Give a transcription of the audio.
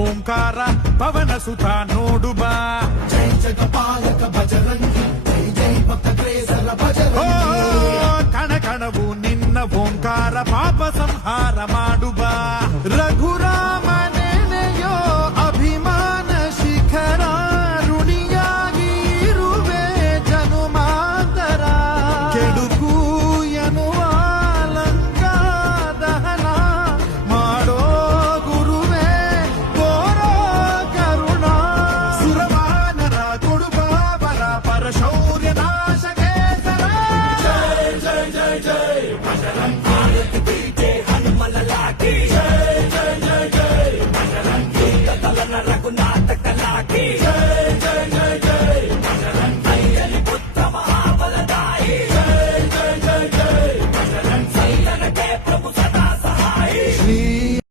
ಓಂಕಾರ ಪವನ ಸುತ ನೋಡು ಬಾ ಜೈ ಜಗಪಾಲಕ ಬಜರಂಗಿ ಜೈ ಜೈ ಭಕ್ತ ಕೇಸರ ಬಜರಂಗಿ ಕಣ ಕಣವು ನಿನ್ನ ಓಂಕಾರ ಪಾಪ ಸಂಹಾರ ಮಾಡು ಬಾ ರಘುರಾಮ ನೆನೆಯೋ ಅಭಿಮಾನ ಶಿಖರ ಋಣಿಯಾಗಿ ಇರುವೆ ಜನುಮಾಂತರ ಕೆಡುಕು ಎನ್ನುವ ಲಂಕಾ ದಹನ ಮಾಡೋ ಗುರುವೇ ಕೋರೋ ಕರುಣ ಸುರವಾನರ ಕೊಡುಬಾಬರ ಪರಶೌರ್ಯ ನಾಶ ಕೇಸರ ಜೈ ಜೈ ಜೈ ಜೈ ಬಜರಂಗಿ ಪೀಠೆ ಹನುಮನ ಲಾಠಿ ಜೈ ಜೈ ಜೈ ಜೈ ಬಜರಂಗಿ ಕಲನ ರಘುನಾಥ ಕಲಾಕಿ ಜೈ